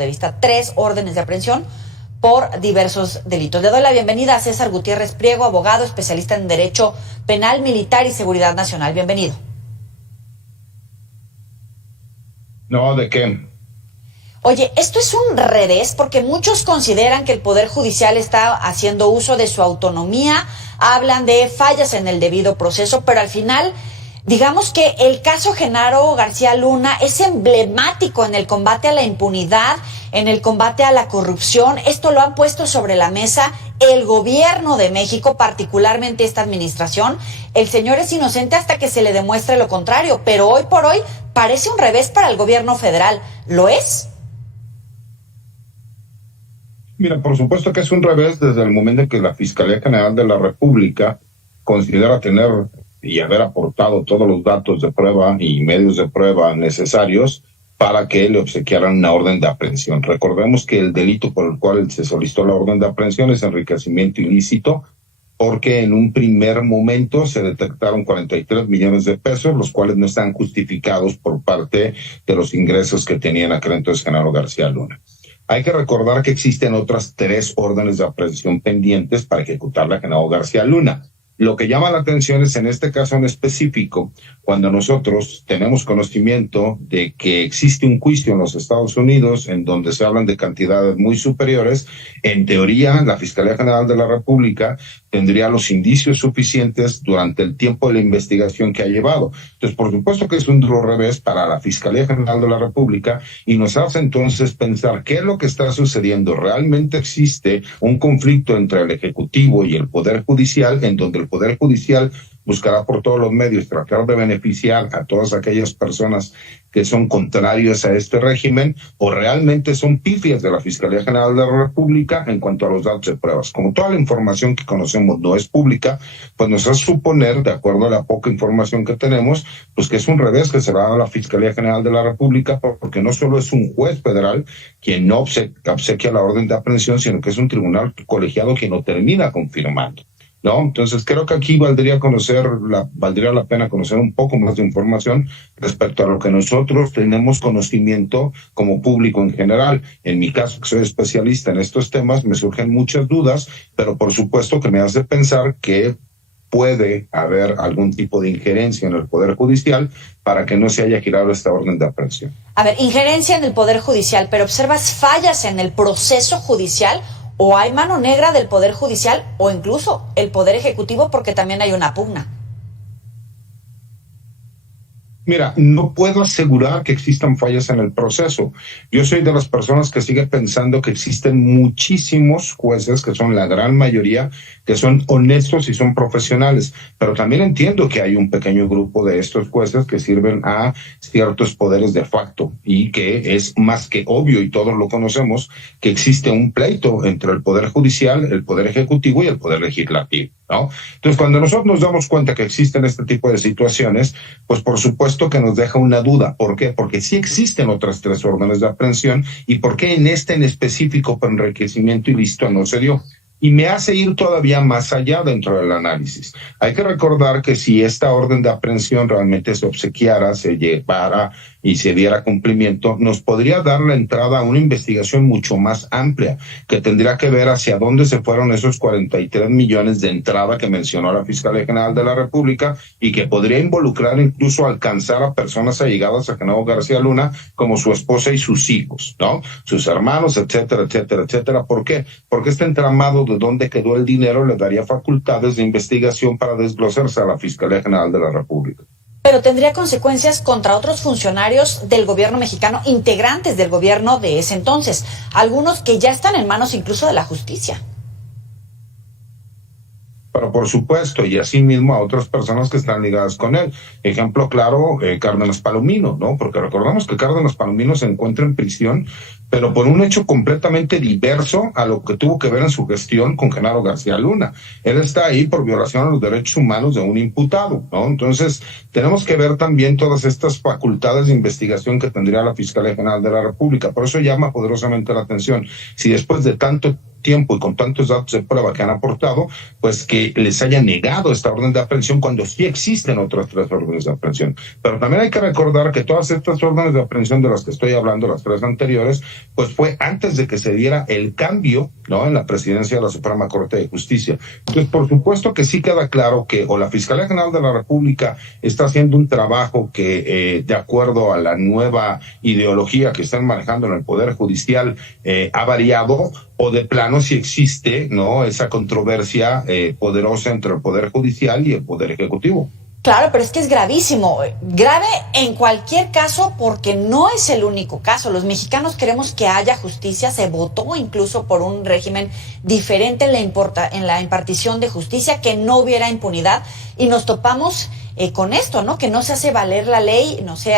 de vista 3 órdenes de aprehensión por diversos delitos. Le doy la bienvenida a César Gutiérrez Priego, abogado, especialista en Derecho Penal, Militar y Seguridad Nacional. Bienvenido. No, ¿de qué? Oye, esto es un revés porque muchos consideran que el Poder Judicial está haciendo uso de su autonomía, hablan de fallas en el debido proceso, pero al final, digamos que el caso Genaro García Luna es emblemático en el combate a la impunidad, en el combate a la corrupción. Esto lo han puesto sobre la mesa el gobierno de México, particularmente esta administración. El señor es inocente hasta que se le demuestre lo contrario, pero hoy por hoy parece un revés para el gobierno federal. ¿Lo es? Mira, por supuesto que es un revés desde el momento en que la Fiscalía General de la República considera tener y haber aportado todos los datos de prueba y medios de prueba necesarios para que le obsequiaran una orden de aprehensión. Recordemos que el delito por el cual se solicitó la orden de aprehensión es enriquecimiento ilícito, porque en un primer momento se detectaron 43 millones de pesos, los cuales no están justificados por parte de los ingresos que tenía en aquel entonces Genaro García Luna. Hay que recordar que existen otras 3 órdenes de aprehensión pendientes para ejecutarla a Genaro García Luna. Lo que llama la atención es en este caso en específico, cuando nosotros tenemos conocimiento de que existe un juicio en los Estados Unidos en donde se hablan de cantidades muy superiores, en teoría la Fiscalía General de la República tendría los indicios suficientes durante el tiempo de la investigación que ha llevado. Entonces, por supuesto que es un duro revés para la Fiscalía General de la República y nos hace entonces pensar qué es lo que está sucediendo. ¿Realmente existe un conflicto entre el Ejecutivo y el Poder Judicial, en donde el Poder Judicial buscará por todos los medios tratar de beneficiar a todas aquellas personas que son contrarios a este régimen, o realmente son pifias de la Fiscalía General de la República en cuanto a los datos de pruebas? Como toda la información que conocemos no es pública, pues nos hace suponer, de acuerdo a la poca información que tenemos, pues que es un revés que se va a la Fiscalía General de la República, porque no solo es un juez federal quien no obsequia la orden de aprehensión, sino que es un tribunal colegiado quien lo termina confirmando, ¿no? Entonces creo que aquí valdría la pena conocer un poco más de información respecto a lo que nosotros tenemos conocimiento como público en general. En mi caso, que soy especialista en estos temas, me surgen muchas dudas, pero por supuesto que me hace pensar que puede haber algún tipo de injerencia en el Poder Judicial para que no se haya girado esta orden de aprehensión. A ver, injerencia en el Poder Judicial, pero ¿observas fallas en el proceso judicial? ¿O hay mano negra del Poder Judicial o incluso el Poder Ejecutivo porque también hay una pugna? Mira, no puedo asegurar que existan fallas en el proceso. Yo soy de las personas que sigue pensando que existen muchísimos jueces, que son la gran mayoría, que son honestos y son profesionales. Pero también entiendo que hay un pequeño grupo de estos jueces que sirven a ciertos poderes de facto y que es más que obvio, y todos lo conocemos, que existe un pleito entre el Poder Judicial, el Poder Ejecutivo y el Poder Legislativo, ¿no? Entonces, cuando nosotros nos damos cuenta que existen este tipo de situaciones, pues por supuesto que nos deja una duda. ¿Por qué? Porque sí existen otras 3 órdenes de aprehensión, y por qué en este en específico por enriquecimiento ilícito no se dio. Y me hace ir todavía más allá dentro del análisis. Hay que recordar que si esta orden de aprehensión realmente se obsequiara, se llevara y se diera cumplimiento, nos podría dar la entrada a una investigación mucho más amplia, que tendría que ver hacia dónde se fueron esos 43 millones de entrada que mencionó la Fiscalía General de la República, y que podría involucrar incluso alcanzar a personas allegadas a Genaro García Luna, como su esposa y sus hijos, ¿no? Sus hermanos, etcétera, etcétera, etcétera. ¿Por qué? Porque este entramado de dónde quedó el dinero le daría facultades de investigación para desglosarse a la Fiscalía General de la República. Pero tendría consecuencias contra otros funcionarios del gobierno mexicano, integrantes del gobierno de ese entonces, algunos que ya están en manos incluso de la justicia. Pero por supuesto, y así mismo a otras personas que están ligadas con él. Ejemplo claro, Cárdenas Palomino, ¿no? Porque recordamos que Cárdenas Palomino se encuentra en prisión, pero por un hecho completamente diverso a lo que tuvo que ver en su gestión con Genaro García Luna. Él está ahí por violación a los derechos humanos de un imputado, ¿no? Entonces, tenemos que ver también todas estas facultades de investigación que tendría la Fiscalía General de la República. Por eso llama poderosamente la atención. Si después de tanto tiempo y con tantos datos de prueba que han aportado, pues que les haya negado esta orden de aprehensión cuando sí existen otras 3 órdenes de aprehensión. Pero también hay que recordar que todas estas órdenes de aprehensión de las que estoy hablando, las 3 anteriores, pues fue antes de que se diera el cambio, ¿no?, en la presidencia de la Suprema Corte de Justicia. Entonces, por supuesto que sí queda claro que o la Fiscalía General de la República está haciendo un trabajo que, de acuerdo a la nueva ideología que están manejando en el Poder Judicial, ha variado, o de plano si existe, ¿no?, esa controversia poderosa entre el Poder Judicial y el Poder Ejecutivo. Claro, pero es que es gravísimo, grave en cualquier caso porque no es el único caso. Los mexicanos queremos que haya justicia, se votó incluso por un régimen diferente en la impartición de justicia, que no hubiera impunidad y nos topamos con esto, ¿no? Que no se hace valer la ley, no se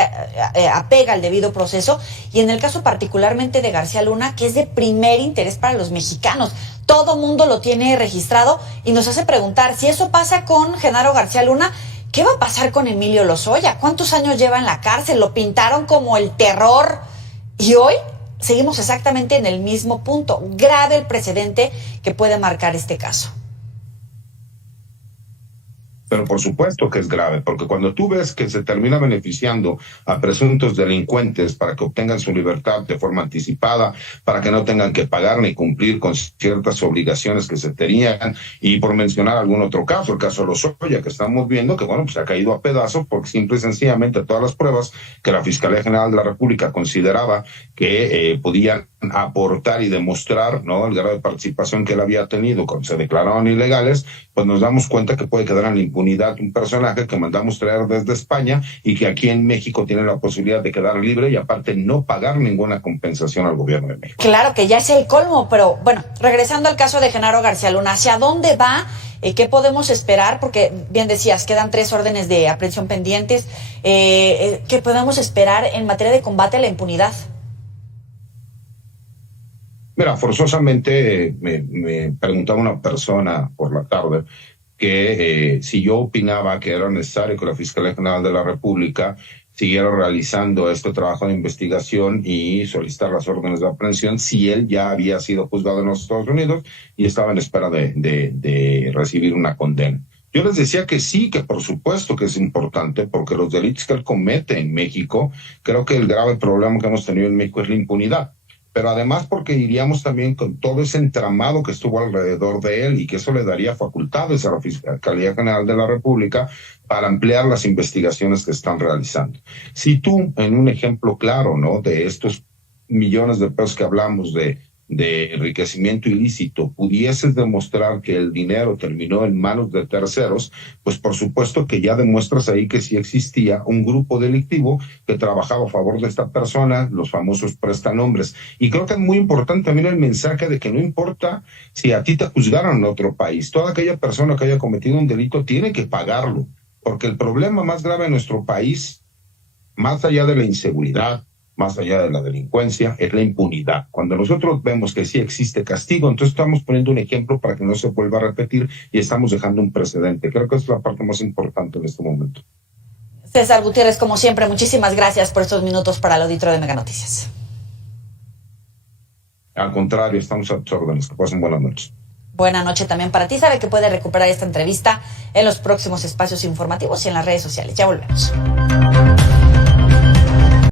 apega al debido proceso y en el caso particularmente de García Luna, que es de primer interés para los mexicanos. Todo mundo lo tiene registrado y nos hace preguntar si eso pasa con Genaro García Luna. ¿Qué va a pasar con Emilio Lozoya? ¿Cuántos años lleva en la cárcel? Lo pintaron como el terror. Y hoy seguimos exactamente en el mismo punto. Grave el precedente que puede marcar este caso. Pero por supuesto que es grave, porque cuando tú ves que se termina beneficiando a presuntos delincuentes para que obtengan su libertad de forma anticipada, para que no tengan que pagar ni cumplir con ciertas obligaciones que se tenían, y por mencionar algún otro caso, el caso de Lozoya, que estamos viendo que, bueno, pues ha caído a pedazos porque simple y sencillamente todas las pruebas que la Fiscalía General de la República consideraba que podían aportar y demostrar, ¿no?, el grado de participación que él había tenido cuando se declaraban ilegales, pues nos damos cuenta que puede quedar en la impunidad un personaje que mandamos traer desde España y que aquí en México tiene la posibilidad de quedar libre y aparte no pagar ninguna compensación al gobierno de México. Claro que ya es el colmo, pero bueno, regresando al caso de Genaro García Luna, ¿hacia dónde va? ¿Qué podemos esperar? Porque bien decías, quedan 3 órdenes de aprehensión pendientes. ¿Qué podemos esperar en materia de combate a la impunidad? Mira, forzosamente me preguntaba una persona por la tarde que si yo opinaba que era necesario que la Fiscalía General de la República siguiera realizando este trabajo de investigación y solicitar las órdenes de aprehensión si él ya había sido juzgado en los Estados Unidos y estaba en espera de recibir una condena. Yo les decía que sí, que por supuesto que es importante, porque los delitos que él comete en México, creo que el grave problema que hemos tenido en México es la impunidad. Pero además porque iríamos también con todo ese entramado que estuvo alrededor de él y que eso le daría facultades a la Fiscalía General de la República para ampliar las investigaciones que están realizando. Si tú, en un ejemplo claro, ¿no?, de estos millones de pesos que hablamos de enriquecimiento ilícito, pudieses demostrar que el dinero terminó en manos de terceros, pues por supuesto que ya demuestras ahí que sí existía un grupo delictivo que trabajaba a favor de esta persona, los famosos prestanombres. Y creo que es muy importante también el mensaje de que no importa si a ti te juzgaron en otro país, toda aquella persona que haya cometido un delito tiene que pagarlo, porque el problema más grave en nuestro país, más allá de la inseguridad, más allá de la delincuencia, es la impunidad. Cuando nosotros vemos que sí existe castigo, entonces estamos poniendo un ejemplo para que no se vuelva a repetir y estamos dejando un precedente. Creo que es la parte más importante en este momento. César Gutiérrez, como siempre, muchísimas gracias por estos minutos para el auditorio de Mega Noticias. Al contrario, estamos a tus órdenes. Que pasen buenas noches. Buena noche también para ti. Sabe que puede recuperar esta entrevista en los próximos espacios informativos y en las redes sociales. Ya volvemos.